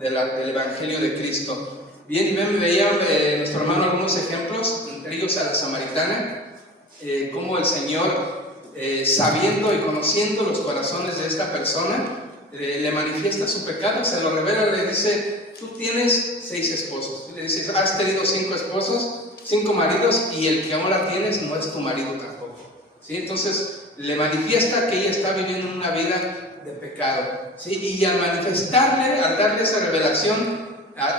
del Evangelio de Cristo. Bien, y veía nuestro hermano algunos ejemplos, entre ellos a la samaritana, cómo el Señor, sabiendo y conociendo los corazones de esta persona, le manifiesta su pecado, se lo revela, le dice: tú tienes 6 esposos. Y le dice: has tenido 5 esposos, 5 maridos, y el que ahora tienes no es tu marido tampoco. ¿Sí? Entonces le manifiesta que ella está viviendo una vida de pecado. ¿Sí? Y al manifestarle, al darle esa revelación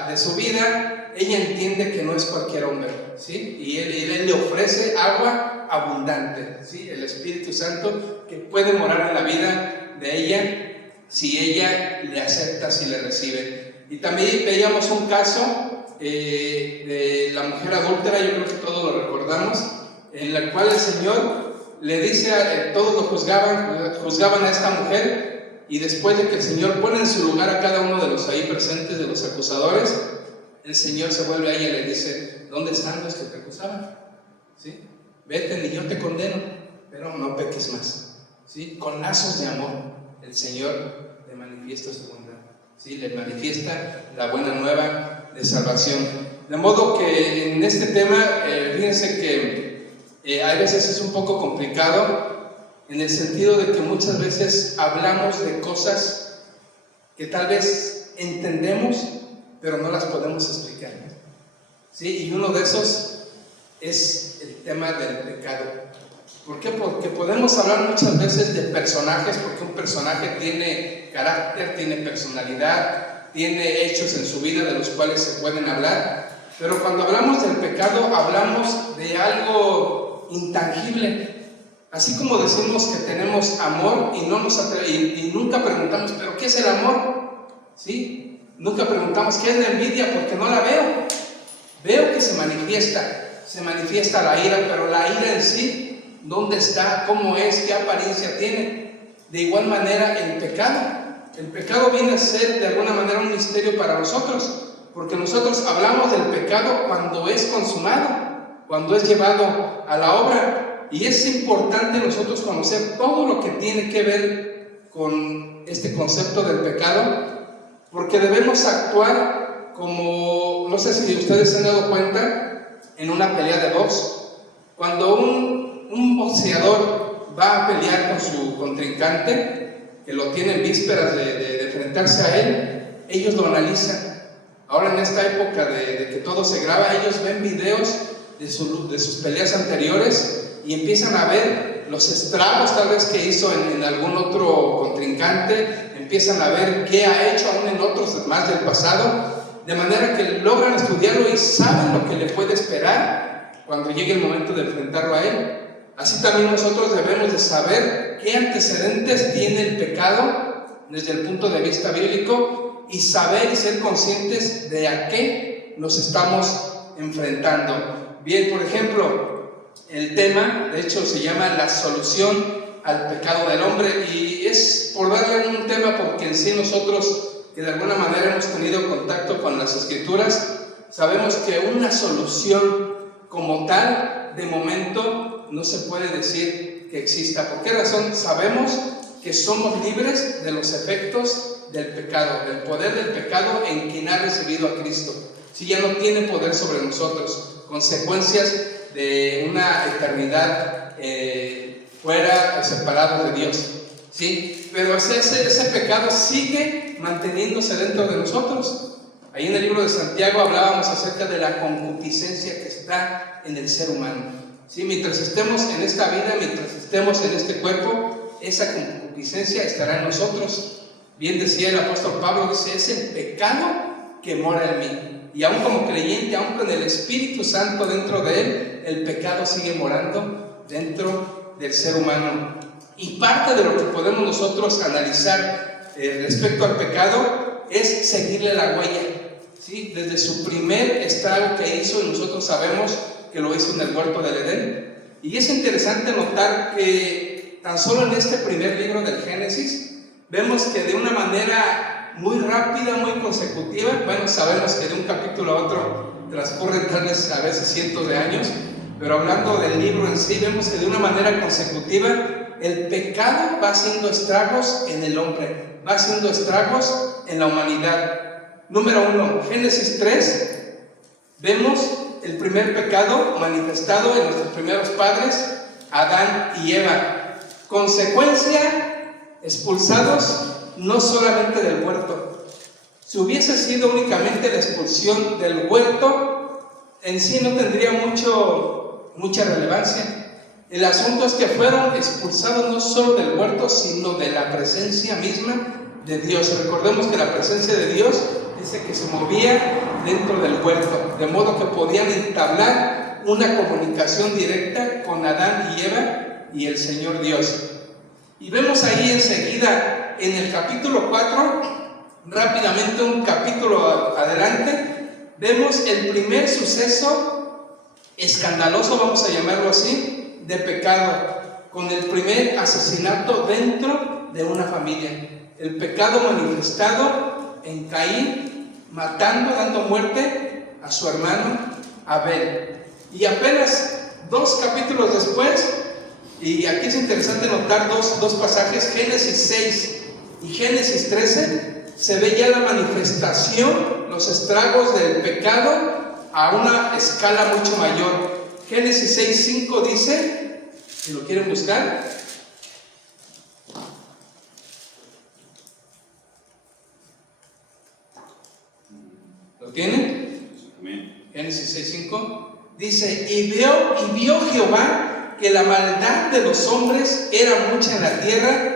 de su vida, ella entiende que no es cualquier hombre. ¿Sí? Y él le ofrece agua abundante, ¿sí? El Espíritu Santo que puede morar en la vida de ella si ella le acepta, si le recibe. Y también veíamos un caso de la mujer adúltera, yo creo que todos lo recordamos, en la cual el Señor le dice, todos lo juzgaban a esta mujer, y después de que el Señor pone en su lugar a cada uno de los ahí presentes, de los acusadores, el Señor se vuelve a ella y le dice: ¿dónde están los que te acusaban? ¿Sí? Vete, ni yo te condeno, pero no peques más. ¿Sí? Con lazos de amor el Señor le manifiesta su bondad, ¿sí? Le manifiesta la buena nueva de salvación. De modo que en este tema, fíjense que a veces es un poco complicado, en el sentido de que muchas veces hablamos de cosas que tal vez entendemos, pero no las podemos explicar. ¿Sí? Y uno de esos es el tema del pecado. ¿Por qué? Porque podemos hablar muchas veces de personajes, porque un personaje tiene carácter, tiene personalidad, tiene hechos en su vida de los cuales se pueden hablar, pero cuando hablamos del pecado hablamos de algo intangible. Así como decimos que tenemos amor y nunca preguntamos: ¿pero qué es el amor? ¿Sí? Nunca preguntamos: ¿qué es la envidia? Porque no la veo. Veo que se manifiesta la ira, pero la ira en sí, ¿dónde está? ¿Cómo es? ¿Qué apariencia tiene? De igual manera el pecado. El pecado viene a ser de alguna manera un misterio para nosotros, porque nosotros hablamos del pecado cuando es consumado, cuando es llevado a la obra, y es importante nosotros conocer todo lo que tiene que ver con este concepto del pecado, porque debemos actuar como, no sé si ustedes se han dado cuenta, en una pelea de box, cuando un boxeador va a pelear con su contrincante, que lo tiene en vísperas de enfrentarse a él, ellos lo analizan. Ahora en esta época de que todo se graba, ellos ven videos de sus peleas anteriores y empiezan a ver los estragos tal vez que hizo en algún otro contrincante, empiezan a ver qué ha hecho aún en otros más del pasado, de manera que logran estudiarlo y saben lo que le puede esperar cuando llegue el momento de enfrentarlo a él. Así también nosotros debemos de saber qué antecedentes tiene el pecado desde el punto de vista bíblico y saber y ser conscientes de a qué nos estamos enfrentando. Bien, por ejemplo, el tema, de hecho, se llama la solución al pecado del hombre, y es por darle un tema porque en sí nosotros, que de alguna manera hemos tenido contacto con las Escrituras, sabemos que una solución como tal, de momento, no se puede decir que exista. ¿Por qué razón? Sabemos que somos libres de los efectos del pecado, del poder del pecado en quien ha recibido a Cristo. Si ya no tiene poder sobre nosotros, consecuencias de una eternidad fuera, separados de Dios, ¿sí? Pero ese pecado sigue manteniéndose dentro de nosotros. Ahí en el libro de Santiago hablábamos acerca de la concupiscencia que está en el ser humano. ¿Sí? Mientras estemos en esta vida, mientras estemos en este cuerpo, esa concupiscencia estará en nosotros. Bien decía el apóstol Pablo, dice: es el pecado que mora en mí. Y aún como creyente, aún con el Espíritu Santo dentro de él, el pecado sigue morando dentro del ser humano. Y parte de lo que podemos nosotros analizar respecto al pecado es seguirle la huella, ¿sí? Desde su primer estrago que hizo, y nosotros sabemos que lo hizo en el huerto del Edén. Y es interesante notar que tan solo en este primer libro del Génesis vemos que de una manera muy rápida, muy consecutiva, bueno, sabemos que de un capítulo a otro transcurren tal vez a veces cientos de años, pero hablando del libro en sí, vemos que de una manera consecutiva el pecado va haciendo estragos en el hombre, va haciendo estragos en la humanidad. Número 1, Génesis 3, vemos el primer pecado manifestado en nuestros primeros padres, Adán y Eva. Consecuencia, expulsados no solamente del huerto. Si hubiese sido únicamente la expulsión del huerto, en sí no tendría mucha relevancia. El asunto es que fueron expulsados no solo del huerto, sino de la presencia misma de Dios. Recordemos que la presencia de Dios dice que se movía dentro del huerto, de modo que podían entablar una comunicación directa con Adán y Eva y el Señor Dios. Y vemos ahí enseguida en el capítulo 4, rápidamente un capítulo adelante, vemos el primer suceso escandaloso, vamos a llamarlo así, de pecado, con el primer asesinato dentro de una familia. El pecado manifestado en Caín, matando, dando muerte a su hermano Abel. Y apenas 2 capítulos después, y aquí es interesante notar dos pasajes, Génesis 6 y Génesis 13, se ve ya la manifestación, los estragos del pecado a una escala mucho mayor. Génesis 6:5 dice, si lo quieren buscar, ¿lo tienen? Génesis 6:5 dice, y vio Jehová que la maldad de los hombres era mucha en la tierra,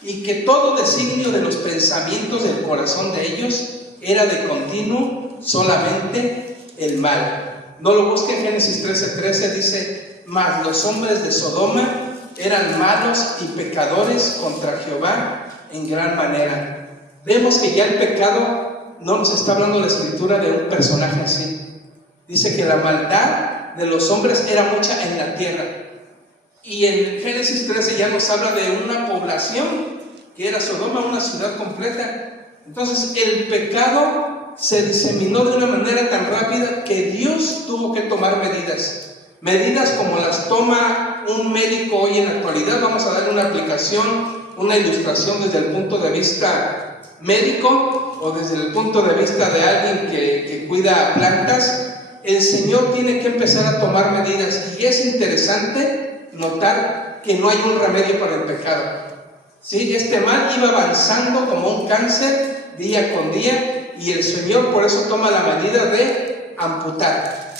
y que todo designio de los pensamientos del corazón de ellos era de continuo solamente el mal. No lo busquen. Génesis 13:13 dice, mas los hombres de Sodoma eran malos y pecadores contra Jehová en gran manera. Vemos que ya el pecado no nos está hablando la escritura de un personaje así. Dice que la maldad de los hombres era mucha en la tierra. Y en Génesis 13 ya nos habla de una población que era Sodoma, una ciudad completa. Entonces el pecado se diseminó de una manera tan rápida que Dios tuvo que tomar medidas como las toma un médico hoy en la actualidad. Vamos a dar una aplicación, una ilustración desde el punto de vista médico o desde el punto de vista de alguien que cuida plantas. El Señor tiene que empezar a tomar medidas, y es interesante notar que no hay un remedio para el pecado. ¿Sí? Este mal iba avanzando como un cáncer día con día, y el Señor por eso toma la medida de amputar.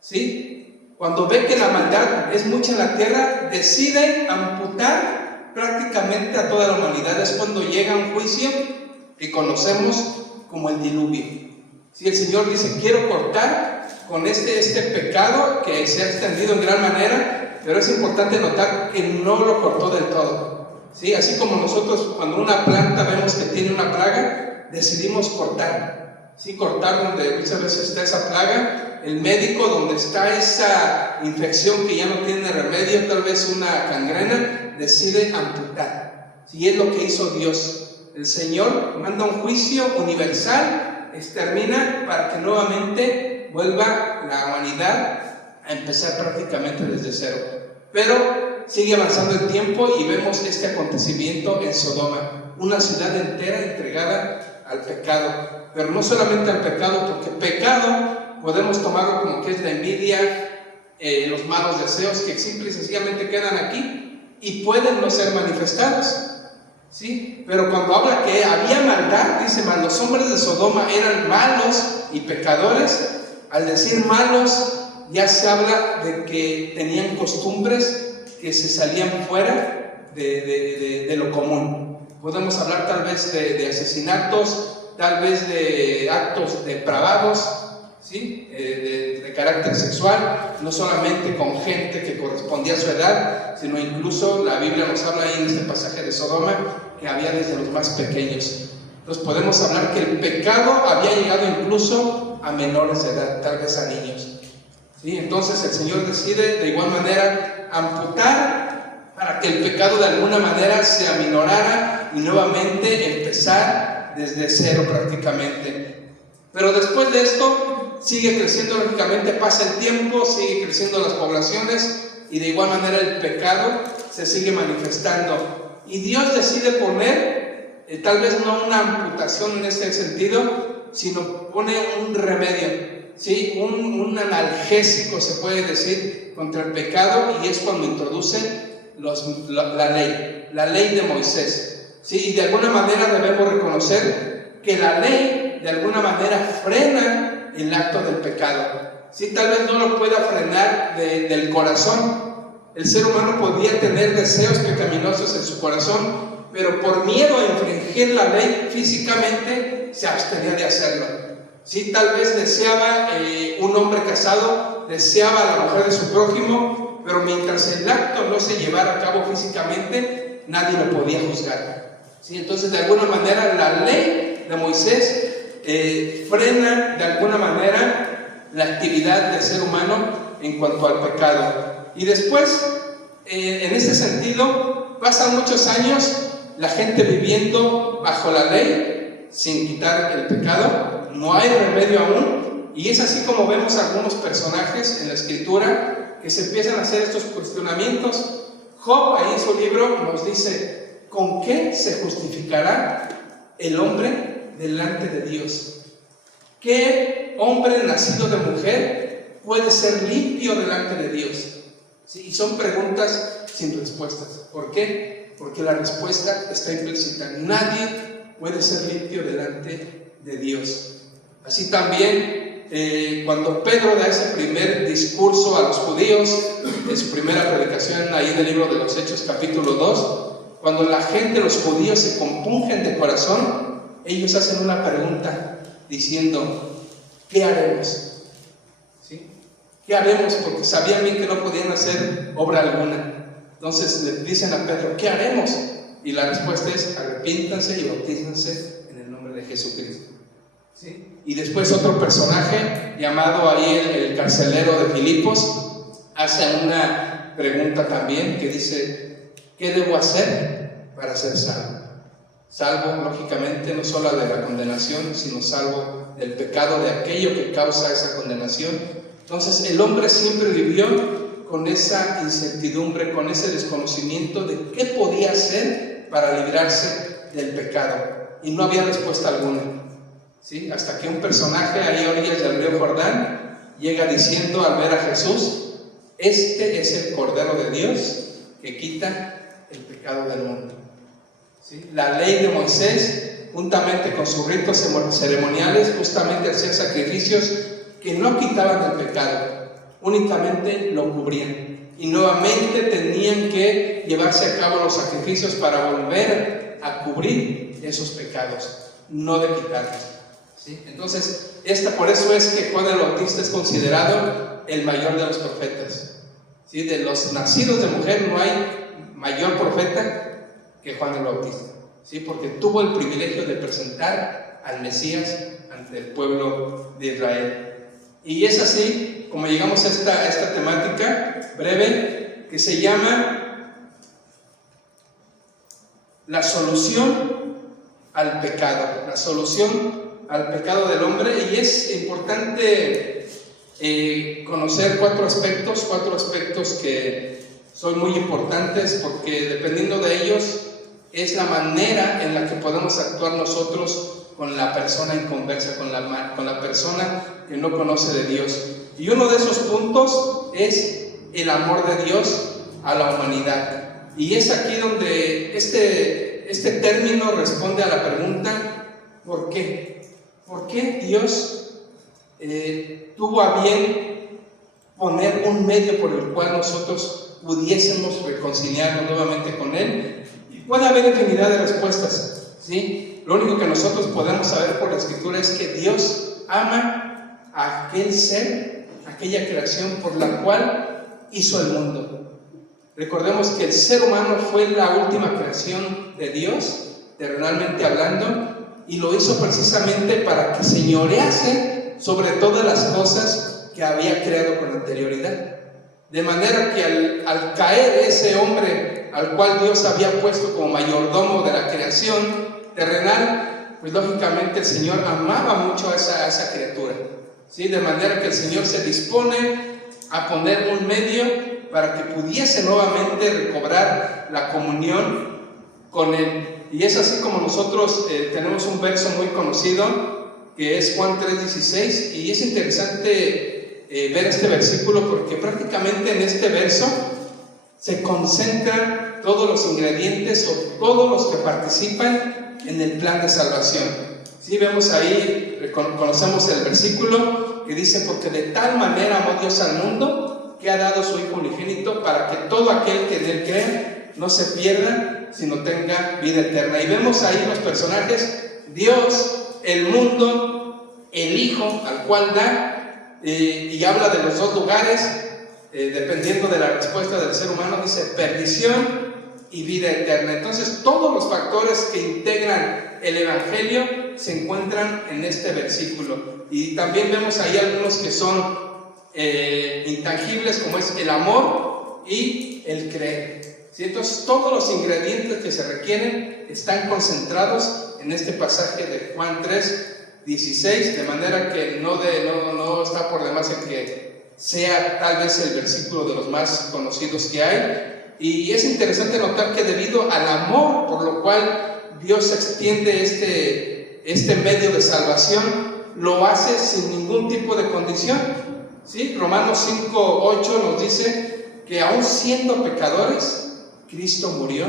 ¿Sí? Cuando ve que la maldad es mucha en la tierra, decide amputar prácticamente a toda la humanidad. Es cuando llega un juicio que conocemos como el diluvio. ¿Sí? El Señor dice, quiero cortar con este pecado que se ha extendido en gran manera, pero es importante notar que no lo cortó del todo. ¿Sí? Así como nosotros cuando una planta vemos que tiene una plaga, decidimos cortar. ¿Sí? Cortar donde muchas veces está esa plaga, el médico donde está esa infección que ya no tiene remedio, tal vez una gangrena, decide amputar. ¿Sí? Es lo que hizo Dios. El Señor manda un juicio universal, extermina, para que nuevamente vuelva la humanidad a empezar prácticamente desde cero. Pero sigue avanzando el tiempo y vemos este acontecimiento en Sodoma, una ciudad entera entregada al pecado. Pero no solamente al pecado, porque pecado podemos tomarlo como que es la envidia, los malos deseos que simple y sencillamente quedan aquí y pueden no ser manifestados. ¿Sí? Pero cuando habla que había maldad, dice, mas los hombres de Sodoma eran malos y pecadores. Al decir malos, ya se habla de que tenían costumbres que se salían fuera de lo común. Podemos hablar tal vez de asesinatos, tal vez de actos depravados, ¿sí? de carácter sexual, no solamente con gente que correspondía a su edad, sino incluso la Biblia nos habla ahí en este pasaje de Sodoma que había desde los más pequeños. Entonces podemos hablar que el pecado había llegado incluso a menores de edad, tal vez a niños. ¿Sí? Entonces el Señor decide de igual manera amputar para que el pecado de alguna manera se aminorara y nuevamente empezar desde cero prácticamente. Pero después de esto sigue creciendo, lógicamente pasa el tiempo, sigue creciendo las poblaciones y de igual manera el pecado se sigue manifestando. Y Dios decide poner, tal vez no una amputación en este sentido, sino pone un remedio, ¿sí? Un analgésico, se puede decir, contra el pecado, y es cuando introduce la ley de Moisés, ¿sí? Y de alguna manera debemos reconocer que la ley de alguna manera frena el acto del pecado, ¿sí? Tal vez no lo pueda frenar del corazón. El ser humano podía tener deseos pecaminosos en su corazón, pero por miedo a infringir la ley físicamente se abstenía de hacerlo, ¿sí? Tal vez deseaba, un hombre casado deseaba a la mujer de su prójimo, pero mientras el acto no se llevara a cabo físicamente, nadie lo podía juzgar, ¿sí? Entonces, de alguna manera, la ley de Moisés frena de alguna manera la actividad del ser humano en cuanto al pecado. Y después, en ese sentido, pasan muchos años la gente viviendo bajo la ley sin quitar el pecado, no hay remedio aún, y es así como vemos algunos personajes en la Escritura que se empiezan a hacer estos cuestionamientos. Job, ahí en su libro, nos dice: ¿con qué se justificará el hombre delante de Dios? ¿Qué hombre nacido de mujer puede ser limpio delante de Dios? ¿Sí? Y son preguntas sin respuestas. ¿Por qué? Porque la respuesta está implícita. Nadie puede ser limpio delante de Dios. Así también, cuando Pedro da ese primer discurso a los judíos, en su primera predicación, ahí en el libro de los Hechos, capítulo 2, cuando la gente, los judíos, se compungen de corazón, ellos hacen una pregunta diciendo: ¿qué haremos? ¿Sí? ¿Qué haremos? Porque sabían bien que no podían hacer obra alguna. Entonces le dicen a Pedro: ¿qué haremos? Y la respuesta es: arrepiéntanse y bautícense en el nombre de Jesucristo, ¿sí? Y después otro personaje llamado ahí el carcelero de Filipos hace una pregunta también que dice: ¿qué debo hacer para ser salvo? Salvo, lógicamente, no solo de la condenación, sino salvo del pecado, de aquello que causa esa condenación. Entonces el hombre siempre vivió con esa incertidumbre, con ese desconocimiento de qué podía hacer para librarse del pecado, y no había respuesta alguna, ¿sí? Hasta que un personaje ahí a orillas del río Jordán llega diciendo, al ver a Jesús: este es el Cordero de Dios que quita el pecado del mundo, ¿sí? La ley de Moisés, juntamente con sus ritos ceremoniales, justamente hacía sacrificios que no quitaban el pecado, únicamente lo cubrían, y nuevamente tenían que llevarse a cabo los sacrificios para volver a cubrir esos pecados, no de quitarlos, ¿sí? Entonces, por eso es que Juan el Bautista es considerado el mayor de los profetas, ¿sí? De los nacidos de mujer no hay mayor profeta que Juan el Bautista, ¿sí? Porque tuvo el privilegio de presentar al Mesías ante el pueblo de Israel. Y es así como llegamos a esta temática breve que se llama la solución al pecado, la solución al pecado del hombre. Y es importante conocer cuatro aspectos que son muy importantes, porque dependiendo de ellos es la manera en la que podemos actuar nosotros con la persona inconversa, con la persona que no conoce de Dios. Y uno de esos puntos es el amor de Dios a la humanidad. Y es aquí donde este término responde a la pregunta: ¿por qué? ¿Por qué Dios tuvo a bien poner un medio por el cual nosotros pudiésemos reconciliarnos nuevamente con Él? Y puede haber infinidad de respuestas, ¿sí? Lo único que nosotros podemos saber por la Escritura es que Dios ama a aquel ser, aquella creación por la cual hizo el mundo. Recordemos que el ser humano fue la última creación de Dios, terrenalmente hablando, y lo hizo precisamente para que señorease sobre todas las cosas que había creado con anterioridad. De manera que al caer ese hombre al cual Dios había puesto como mayordomo de la creación terrenal, pues lógicamente el Señor amaba mucho a esa criatura, ¿sí? De manera que el Señor se dispone a poner un medio para que pudiese nuevamente recobrar la comunión con Él. Y es así como nosotros tenemos un verso muy conocido que es Juan 3:16, y es interesante ver este versículo porque prácticamente en este verso se concentran todos los ingredientes o todos los que participan en el plan de salvación. Sí, vemos ahí, conocemos el versículo que dice: porque de tal manera amó Dios al mundo que ha dado su Hijo unigénito para que todo aquel que en él cree no se pierda, sino tenga vida eterna. Y vemos ahí los personajes: Dios, el mundo, el Hijo al cual da, y habla de los dos lugares, dependiendo de la respuesta del ser humano, dice perdición y vida eterna. Entonces todos los factores que integran el Evangelio se encuentran en este versículo, y también vemos ahí algunos que son intangibles, como es el amor y el creer. ¿Sí? Entonces todos los ingredientes que se requieren están concentrados en este pasaje de Juan 3:16, de manera que no está por demás en que sea tal vez el versículo de los más conocidos que hay. Y es interesante notar que debido al amor por lo cual Dios extiende este medio de salvación, lo hace sin ningún tipo de condición. ¿Sí? Romanos 5:8 nos dice que aún siendo pecadores, Cristo murió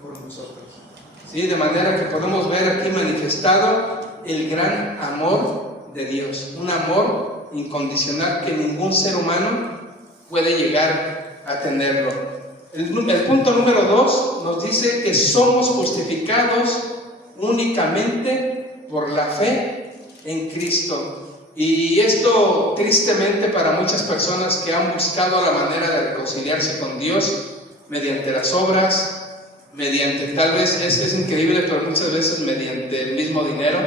por nosotros. ¿Sí? De manera que podemos ver aquí manifestado el gran amor de Dios, un amor incondicional que ningún ser humano puede llegar a tenerlo. El punto número 2 nos dice que somos justificados únicamente por la fe en Cristo. Y esto, tristemente, para muchas personas que han buscado la manera de reconciliarse con Dios mediante las obras, mediante, tal vez es increíble, pero muchas veces mediante el mismo dinero.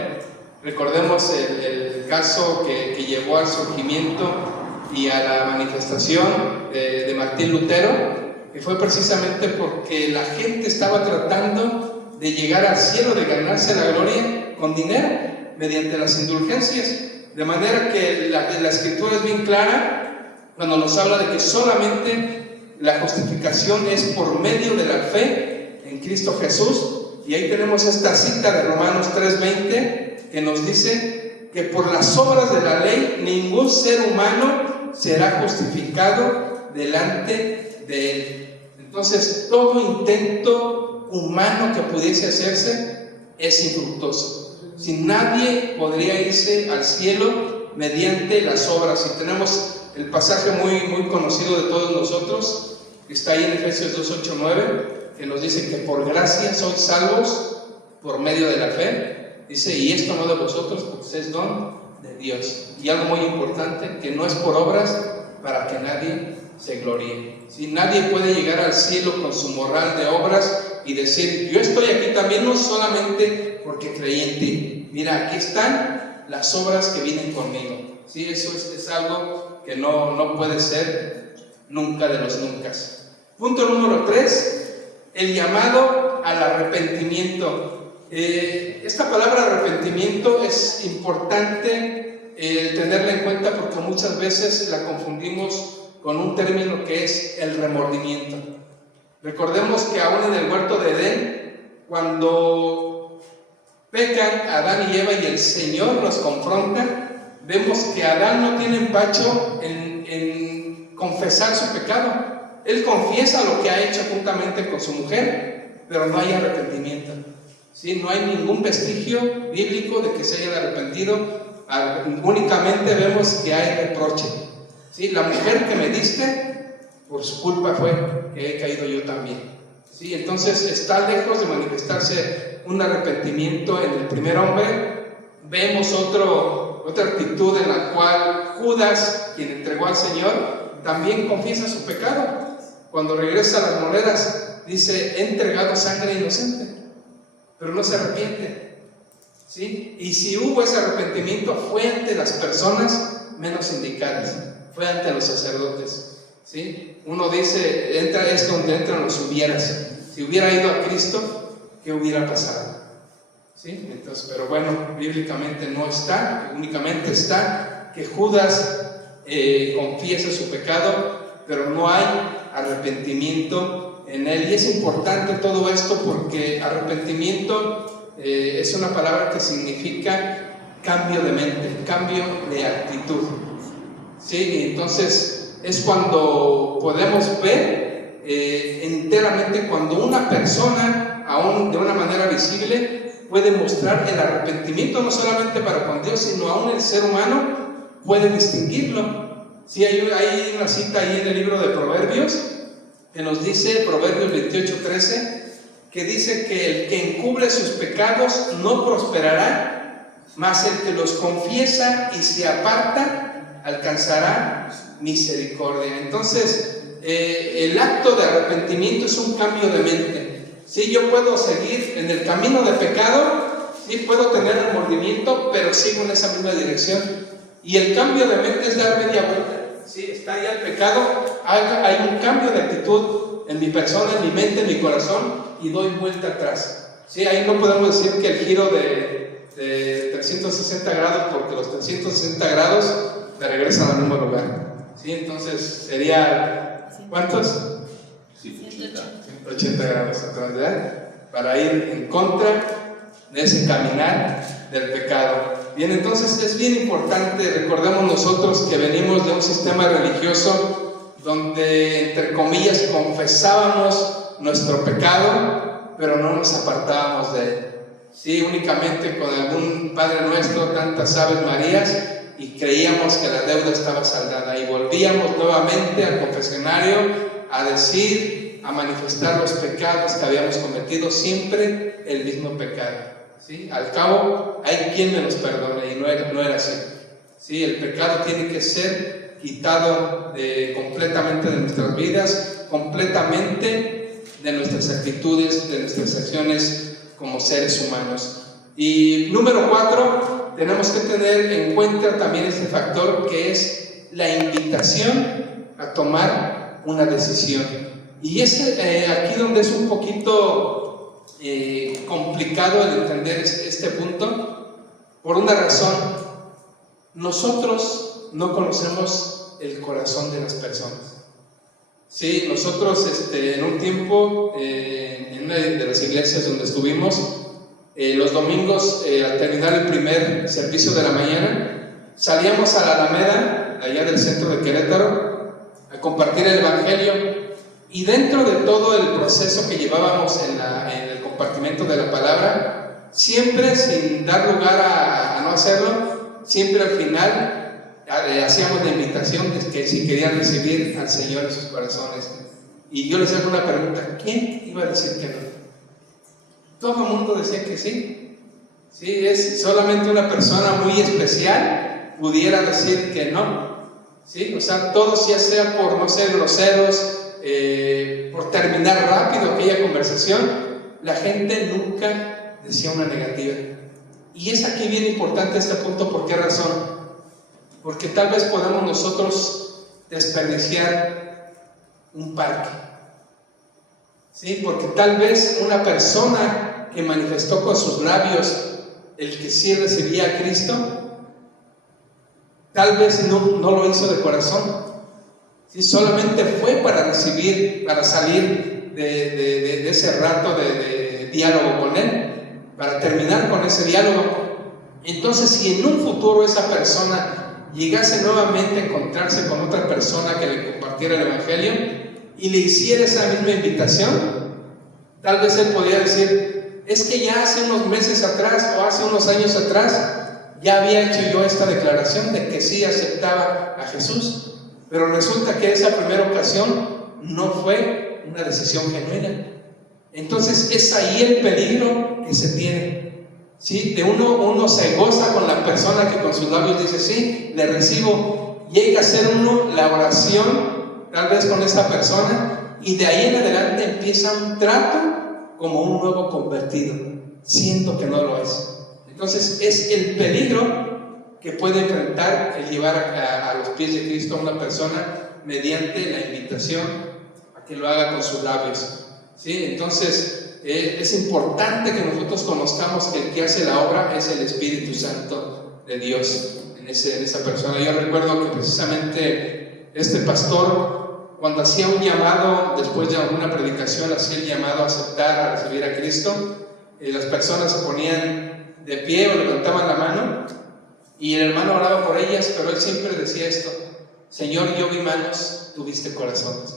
Recordemos el caso que llevó al surgimiento y a la manifestación de Martín Lutero, que fue precisamente porque la gente estaba tratando de llegar al cielo, de ganarse la gloria con dinero, mediante las indulgencias. De manera que la Escritura es bien clara cuando nos habla de que solamente la justificación es por medio de la fe en Cristo Jesús. Y ahí tenemos esta cita de Romanos 3:20 que nos dice que por las obras de la ley ningún ser humano será justificado delante de él. Entonces todo intento humano que pudiese hacerse es infructuoso. Si nadie podría irse al cielo mediante las obras. Y tenemos el pasaje muy conocido de todos nosotros, que está ahí en Efesios 2:8-9, que nos dice que por gracia sois salvos por medio de la fe. Dice: y esto no de vosotros, pues es don de Dios. Y algo muy importante, que no es por obras para que nadie se gloríe. Si nadie puede llegar al cielo con su moral de obras y decir: yo estoy aquí también no solamente porque creí en ti, mira, aquí están las obras que vienen conmigo. ¿Sí? Eso es algo que no puede ser nunca de los nunca. Punto número 3, el llamado al arrepentimiento. Esta palabra arrepentimiento es importante tenerla en cuenta, porque muchas veces la confundimos con un término que es el remordimiento. Recordemos que aún en el huerto de Edén, cuando pecan Adán y Eva y el Señor los confronta, vemos que Adán no tiene empacho en confesar su pecado. Él confiesa lo que ha hecho juntamente con su mujer, pero no hay arrepentimiento. ¿Sí? No hay ningún vestigio bíblico de que se haya arrepentido. Únicamente vemos que hay reproche. ¿Sí? La mujer que me diste, por su culpa fue que he caído yo también. ¿Sí? Entonces está lejos de manifestarse un arrepentimiento en el primer hombre. Vemos otra actitud en la cual Judas, quien entregó al Señor, también confiesa su pecado. Cuando regresa a las monedas, dice: he entregado sangre inocente, pero no se arrepiente. ¿Sí? Y si hubo ese arrepentimiento, fue ante las personas menos indicadas, fue ante los sacerdotes. ¿Sí? Uno dice, es donde entran los hubieras. Si hubiera ido a Cristo, ¿qué hubiera pasado? ¿Sí? Entonces, pero bueno, bíblicamente no está, únicamente está que Judas confiesa su pecado, pero no hay arrepentimiento en él. Y es importante todo esto porque arrepentimiento es una palabra que significa cambio de mente, cambio de actitud. ¿Sí? Entonces es cuando podemos ver enteramente cuando una persona, aún de una manera visible, puede mostrar el arrepentimiento, no solamente para con Dios, sino aún el ser humano puede distinguirlo. Sí, hay una cita ahí en el libro de Proverbios que nos dice, Proverbios 28:13, que dice que el que encubre sus pecados no prosperará, mas el que los confiesa y se aparta alcanzará misericordia. Entonces, el acto de arrepentimiento es un cambio de mente. Sí, yo puedo seguir en el camino de pecado, sí, puedo tener remordimiento, pero sigo en esa misma dirección. Y el cambio de mente es dar media vuelta. Sí, está ya el pecado, hay un cambio de actitud en mi persona, en mi mente, en mi corazón, y doy vuelta atrás. Sí, ahí no podemos decir que el giro de 360 grados, porque los 360 grados me regresan al mismo lugar. Sí, entonces sería, ¿cuántos? 180 grados atrás, ¿verdad? Para ir en contra de ese caminar del pecado. Bien, entonces es bien importante, recordemos nosotros que venimos de un sistema religioso donde, entre comillas, confesábamos nuestro pecado, pero no nos apartábamos de él. Sí, únicamente con algún Padre Nuestro, tantas Aves Marías, y creíamos que la deuda estaba saldada, y volvíamos nuevamente al confesionario a decir, a manifestar los pecados que habíamos cometido, siempre el mismo pecado. ¿Sí? Al cabo, hay quien me los perdone, y no era así. ¿Sí? El pecado tiene que ser quitado completamente de nuestras vidas, completamente de nuestras actitudes, de nuestras acciones como seres humanos. Y número 4, tenemos que tener en cuenta también este factor que es la invitación a tomar una decisión. Y es aquí donde es un poquito complicado el entender este punto, por una razón: nosotros no conocemos el corazón de las personas. Sí, nosotros en un tiempo, en una de las iglesias donde estuvimos, los domingos, al terminar el primer servicio de la mañana, salíamos a la Alameda, allá del centro de Querétaro, a compartir el Evangelio, y dentro de todo el proceso que llevábamos en el compartimiento de la palabra, siempre, sin dar lugar a no hacerlo, siempre al final hacíamos la invitación de que si querían recibir al Señor en sus corazones. Y yo les hago una pregunta: ¿quién iba a decir que no? Todo el mundo decía que sí. Sí, es solamente una persona muy especial pudiera decir que no. Sí, o sea, todos, ya sea por no ser groseros, por terminar rápido aquella conversación, la gente nunca decía una negativa. Y es aquí bien importante este punto. ¿Por qué razón? Porque tal vez podamos nosotros desperdiciar un parque. ¿Sí? Porque tal vez una persona que manifestó con sus labios el que sí recibía a Cristo, tal vez no lo hizo de corazón. ¿Sí? Solamente fue para recibir, para salir de ese rato de diálogo con Él, para terminar con ese diálogo. Entonces, si en un futuro esa persona llegase nuevamente a encontrarse con otra persona que le compartiera el Evangelio y le hiciera esa misma invitación, tal vez él podría decir: es que ya hace unos meses atrás o hace unos años atrás ya había hecho yo esta declaración de que sí aceptaba a Jesús, pero resulta que esa primera ocasión no fue una decisión genuina. Entonces es ahí el peligro que se tiene. ¿Sí? De uno se goza con la persona que con sus labios dice: sí, le recibo. Llega a hacer uno la oración tal vez con esta persona, y de ahí en adelante empieza un trato como un nuevo convertido, siento que no lo es. Entonces es el peligro que puede enfrentar el llevar a los pies de Cristo a una persona mediante la invitación a que lo haga con sus labios. ¿Sí? Entonces es importante que nosotros conozcamos que el que hace la obra es el Espíritu Santo de Dios en esa persona. Yo recuerdo que precisamente este pastor, cuando hacía un llamado, después de alguna predicación, hacía el llamado a aceptar, a recibir a Cristo, las personas se ponían de pie o levantaban la mano, Y el hermano oraba por ellas, pero él siempre decía esto: Señor, yo vi manos, tú viste corazones.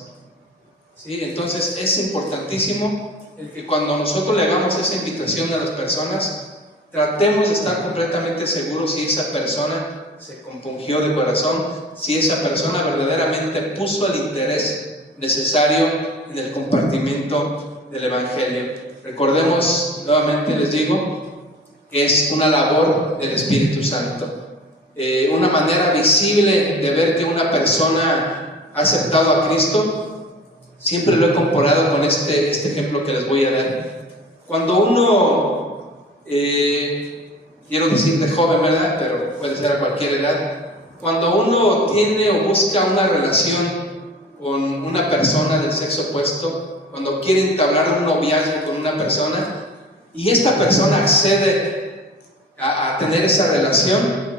¿Sí? Entonces es importantísimo el que cuando nosotros le hagamos esa invitación a las personas, tratemos de estar completamente seguros si esa persona se compungió de corazón, si esa persona verdaderamente puso el interés necesario en el compartimiento del Evangelio. Recordemos, nuevamente les digo, que es una labor del Espíritu Santo. Una manera visible de ver que una persona ha aceptado a Cristo, siempre lo he comparado con este ejemplo que les voy a dar. Cuando uno, quiero decir de joven, ¿verdad? Pero puede ser a cualquier edad. Cuando uno tiene o busca una relación con una persona del sexo opuesto, cuando quiere entablar un noviazgo con una persona y esta persona accede a tener esa relación,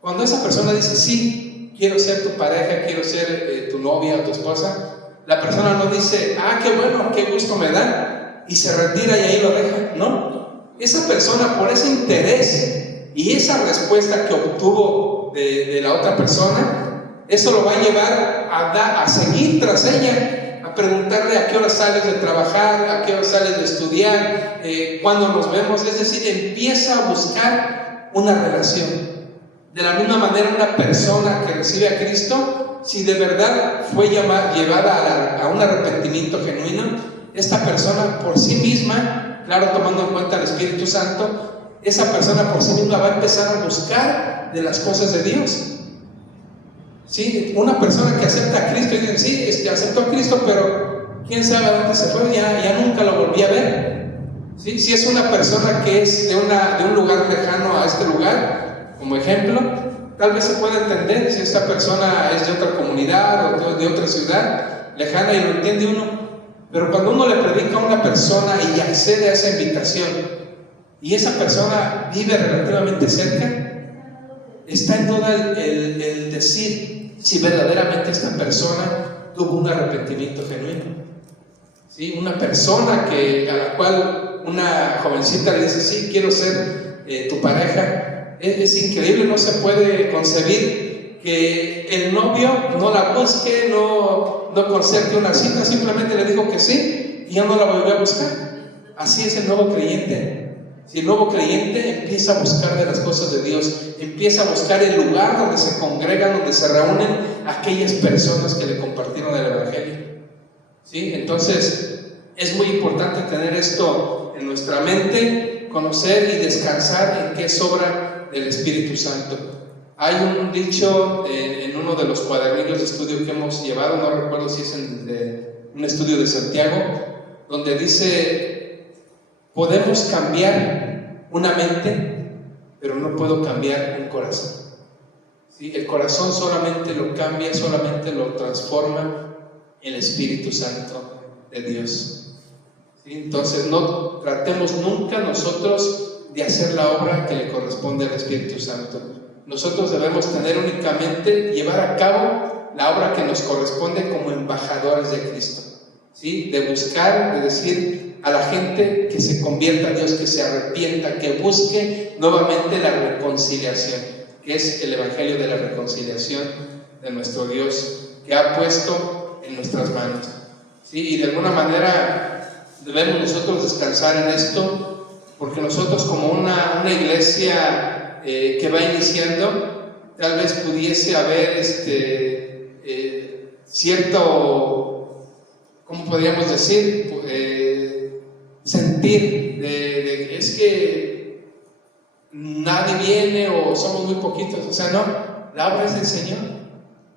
cuando esa persona dice sí, quiero ser tu pareja, quiero ser tu novia o tu esposa, la persona no dice, qué bueno, qué gusto me da, y se retira y ahí lo deja. No, esa persona, por ese interés y esa respuesta que obtuvo de la otra persona, eso lo va a llevar a seguir tras ella, a preguntarle a qué hora sales de trabajar, a qué hora sales de estudiar, cuándo nos vemos. Es decir, empieza a buscar una relación. De la misma manera, una persona que recibe a Cristo, si de verdad fue llevada a un arrepentimiento genuino, esta persona por sí misma, claro, tomando en cuenta el Espíritu Santo, esa persona por sí misma va a empezar a buscar de las cosas de Dios. ¿Sí? Una persona que acepta a Cristo y dice, sí, aceptó a Cristo, pero quién sabe a dónde se fue, ya nunca lo volví a ver. ¿Sí? Si es una persona que es de un lugar lejano a este lugar, como ejemplo, tal vez se pueda entender si esta persona es de otra comunidad o de otra ciudad lejana y lo entiende uno. Pero cuando uno le predica a una persona y accede a esa invitación y esa persona vive relativamente cerca, está en todo el decir si verdaderamente esta persona tuvo un arrepentimiento genuino. ¿Sí? Una persona a la cual una jovencita le dice, sí, quiero ser tu pareja. Es increíble, no se puede concebir que el novio no la busque, no concerte una cita, simplemente le dijo que sí y ya no la volvió a buscar. Así es el nuevo creyente. Si el nuevo creyente empieza a buscar de las cosas de Dios, empieza a buscar el lugar donde se congregan, donde se reúnen aquellas personas que le compartieron el Evangelio. ¿Sí? Entonces, es muy importante tener esto en nuestra mente, conocer y descansar en que es obra del Espíritu Santo. Hay un dicho en uno de los cuadernillos de estudio que hemos llevado, no recuerdo si es un estudio de Santiago, donde dice, podemos cambiar una mente, pero no puedo cambiar un corazón. ¿Sí? El corazón solamente lo cambia, solamente lo transforma el Espíritu Santo de Dios. ¿Sí? Entonces no tratemos nunca nosotros de hacer la obra que le corresponde al Espíritu Santo. Nosotros debemos llevar a cabo la obra que nos corresponde como embajadores de Cristo. ¿Sí? De buscar, de decir a la gente que se convierta a Dios, que se arrepienta, que busque nuevamente la reconciliación, que es el Evangelio de la reconciliación de nuestro Dios, que ha puesto en nuestras manos. ¿Sí? Y de alguna manera debemos nosotros descansar en esto, porque nosotros como una iglesia que va iniciando, tal vez pudiese haber cierto, ¿cómo podríamos decir? Sentir de es que nadie viene o somos muy poquitos. O sea, no, la obra es del Señor.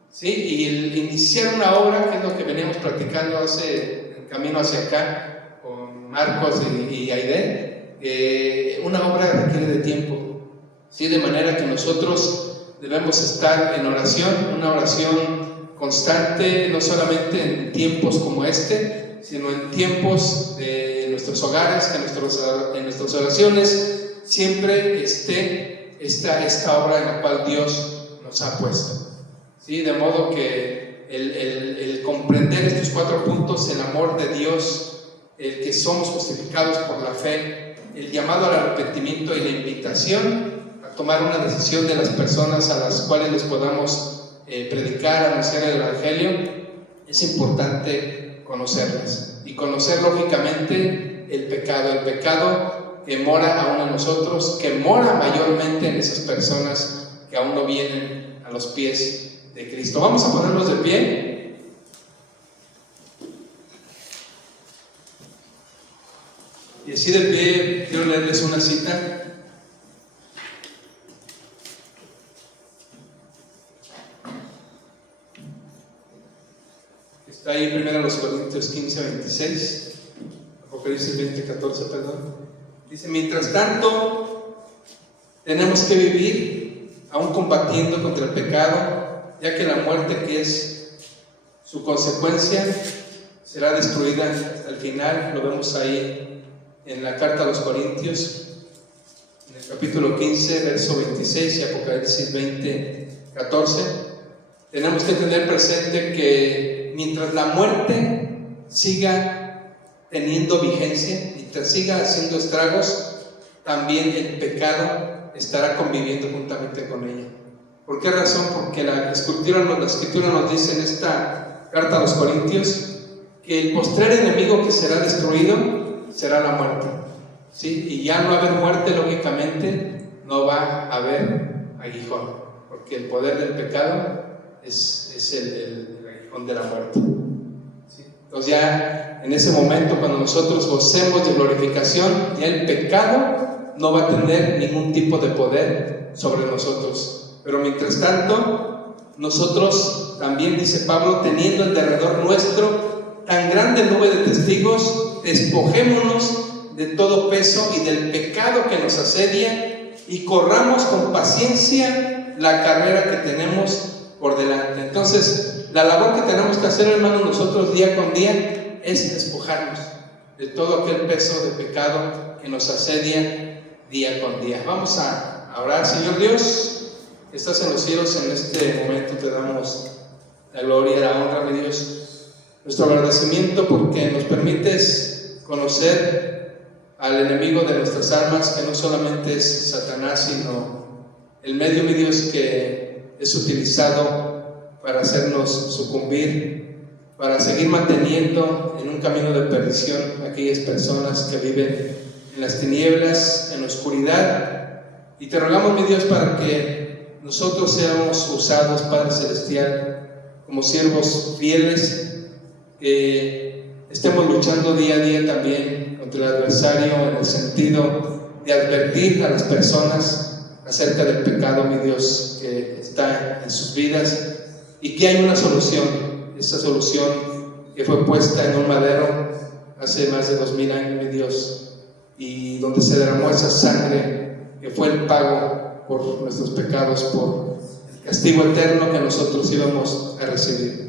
¿Sí? Y el iniciar una obra, que es lo que veníamos practicando el camino hacia acá con Marcos y Aide, una obra requiere de tiempo. ¿Sí? De manera que nosotros debemos estar en oración, una oración constante, no solamente en tiempos como este, sino en tiempos de nuestros hogares, que en nuestras oraciones siempre esté esta obra en la cual Dios nos ha puesto. ¿Sí? De modo que el comprender estos 4 puntos, el amor de Dios, el que somos justificados por la fe, el llamado al arrepentimiento y la invitación a tomar una decisión de las personas a las cuales les podamos predicar, anunciar el Evangelio, es importante conocerlas y conocer lógicamente el pecado que mora aún en nosotros, que mora mayormente en esas personas que aún no vienen a los pies de Cristo. Vamos a ponernos de pie. Y así de pie quiero leerles una cita. Está ahí en 1 Corintios 15, 26, Apocalipsis 20, 14, perdón. Dice: mientras tanto, tenemos que vivir aún combatiendo contra el pecado, ya que la muerte, que es su consecuencia, será destruida al final. Lo vemos ahí en la carta a los Corintios, en el capítulo 15, verso 26 y Apocalipsis 20, 14. Tenemos que tener presente que mientras la muerte siga teniendo vigencia, mientras siga haciendo estragos, también el pecado estará conviviendo juntamente con ella. ¿Por qué razón? Porque la Escritura nos dice en esta carta a los Corintios que el postrer enemigo que será destruido será la muerte, ¿sí? Y ya no va a haber muerte, lógicamente no va a haber aguijón, porque el poder del pecado es el aguijón de la muerte, ¿sí? Entonces ya en ese momento, cuando nosotros gocemos de glorificación, ya el pecado no va a tener ningún tipo de poder sobre nosotros. Pero mientras tanto, nosotros también, dice Pablo, teniendo en derredor nuestro tan grande nube de testigos, despojémonos de todo peso y del pecado que nos asedia y corramos con paciencia la carrera que tenemos por delante. Entonces, la labor que tenemos que hacer, hermanos, nosotros día con día es despojarnos de todo aquel peso de pecado que nos asedia día con día. Vamos a orar. Señor Dios, que estás en los cielos, en este momento te damos la gloria y la honra, mi Dios. Nuestro agradecimiento porque nos permites conocer al enemigo de nuestras almas, que no solamente es Satanás, sino el medio, mi Dios, que es utilizado para hacernos sucumbir, para seguir manteniendo en un camino de perdición a aquellas personas que viven en las tinieblas, en la oscuridad. Y te rogamos, mi Dios, para que nosotros seamos usados, Padre Celestial, como siervos fieles, que estemos luchando día a día también contra el adversario, en el sentido de advertir a las personas acerca del pecado, mi Dios, que está en sus vidas, y que hay una solución. Esa solución que fue puesta en un madero hace más de 2000 años, mi Dios, y donde se derramó esa sangre que fue el pago por nuestros pecados, por el castigo eterno que nosotros íbamos a recibir.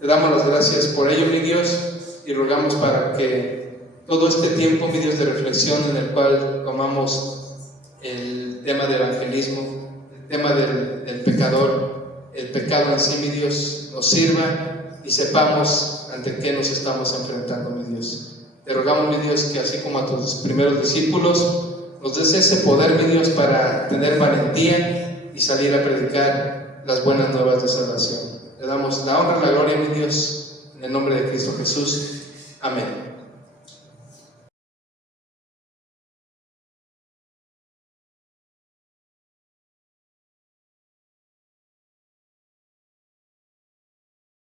Te damos las gracias por ello, mi Dios, y rogamos para que todo este tiempo, mi Dios, de reflexión en el cual tomamos el tema del evangelismo, el tema del pecador, el pecado en sí, mi Dios, nos sirva y sepamos ante qué nos estamos enfrentando, mi Dios. Te rogamos, mi Dios, que así como a tus primeros discípulos, nos des ese poder, mi Dios, para tener valentía y salir a predicar las buenas nuevas de salvación. Te damos la honra y la gloria, mi Dios, en el nombre de Cristo Jesús. Amén.